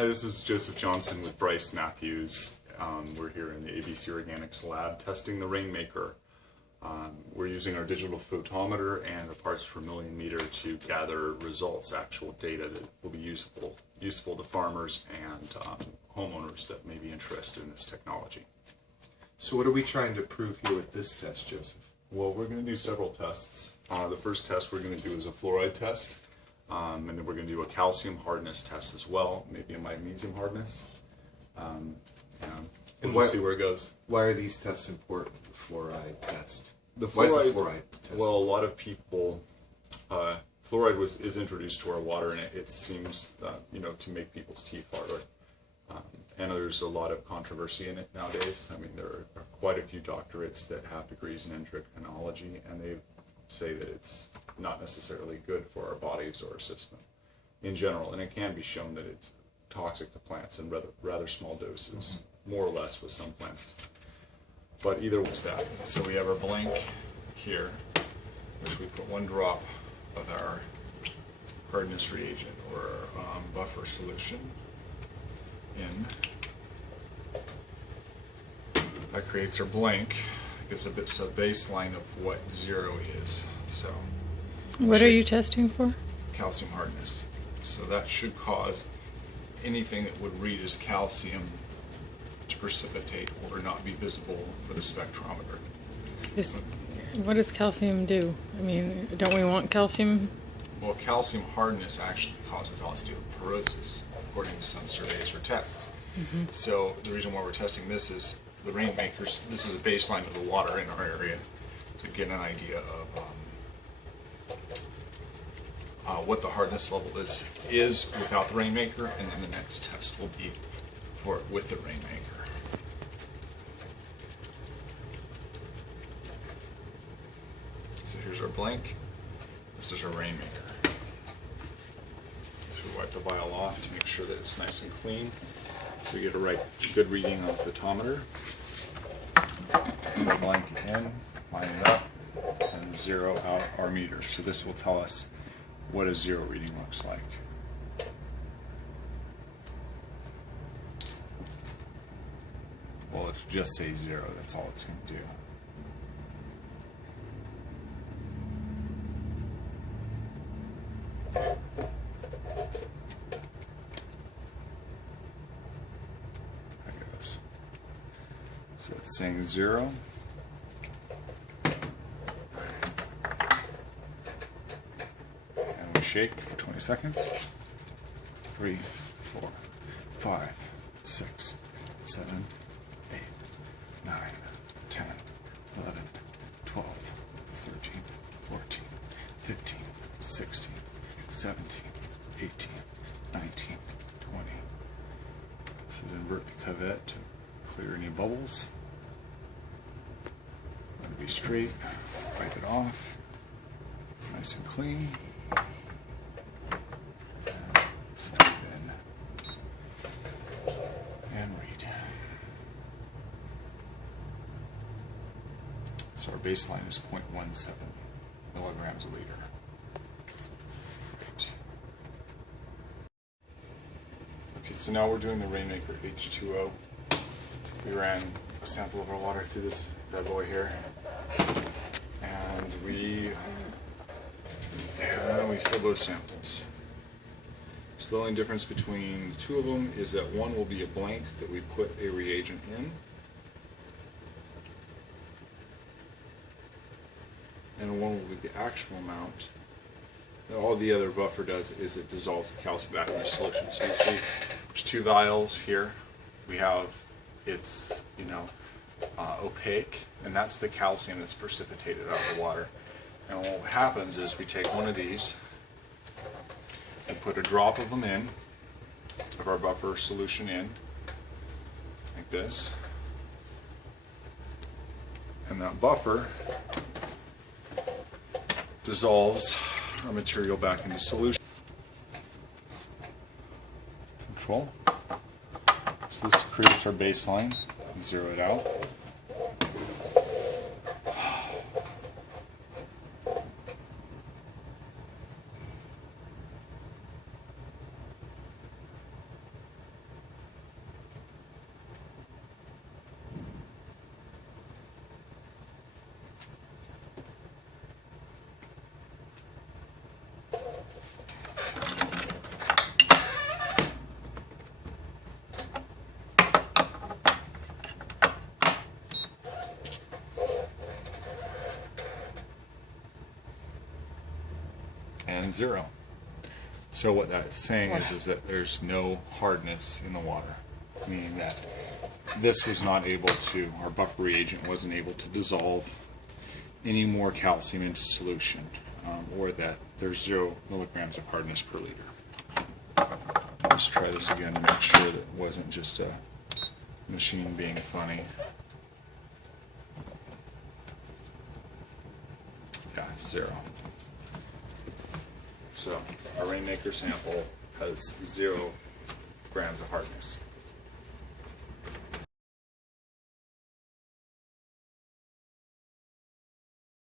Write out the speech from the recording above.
Hi, this is Joseph Johnson with Bryce Matthews. We're here in the ABC Organics lab testing the Rainmaker. We're using our digital photometer and a parts per million meter to gather results, actual data that will be useful to farmers and homeowners that may be interested in this technology. So what are we trying to prove here with this test, Joseph? Well, we're going to do several tests. The first test we're going to do is a fluoride test, and then we're going to do a calcium hardness test as well, maybe a magnesium hardness, and we'll see where it goes. Why are these tests important, the fluoride test? Why is the fluoride test? Well, a lot of people, fluoride is introduced to our water, and it seems to make people's teeth harder. And there's a lot of controversy in it nowadays. I mean, there are quite a few doctorates that have degrees in endocrinology, and they say that it's not necessarily good for our bodies or our system in general. And it can be shown that it's toxic to plants in rather small doses, more or less with some plants. But either was that. So we have our blank here, which we put 1 drop of our hardness reagent or buffer solution in. That creates our blank, gives a bit of a baseline of what 0 is. So what are you testing for? Calcium hardness. So that should cause anything that would read as calcium to precipitate or not be visible for the spectrometer. What does calcium do? I mean, don't we want calcium? Well, calcium hardness actually causes osteoporosis, according to some surveys or tests. So the reason why we're testing this is the Rainmakers, this is a baseline of the water in our area to get an idea of what the hardness level is without the Rainmaker, and then the next test will be with the Rainmaker. So here's our blank, this is our Rainmaker. So we wipe the vial off to make sure that it's nice and clean, so we get a good reading on the photometer. Put the blank in, line it up, and 0 out our meter. So this will tell us what a 0 reading looks like. Well, if you just say 0, that's all it's going to do. So it's saying 0. And we shake for 20 seconds. 3, 4, 5, 6, 7, 8, 9, 10, 11, 12, 13, 14, 15, 16, 17, 18, 19, 20. So invert the cuvette to clear any bubbles. Let it be straight. Wipe it off. Nice and clean. And slide it in. And read. So our baseline is 0.17 milligrams a liter. Great. Okay, so now we're doing the Rainmaker H2O. We ran a sample of our water through this bad boy here, and we fill those samples. So the only difference between the two of them is that one will be a blank that we put a reagent in, and one will be the actual amount. And all the other buffer does is it dissolves the calcium back in the solution. So you see there's 2 vials here. We have it's opaque, and that's the calcium that's precipitated out of the water. And what happens is we take one of these and put a drop of them in, of our buffer solution in, like this, and that buffer dissolves our material back into solution. Control. So this creates our baseline. 0 it out. 0. So what that's saying is that there's no hardness in the water, meaning that this was not able to, our buffer reagent wasn't able to dissolve any more calcium into solution, or that there's 0 milligrams of hardness per liter. Let's try this again to make sure that it wasn't just a machine being funny. Yeah, 0. So our Rainmaker sample has 0 grams of hardness.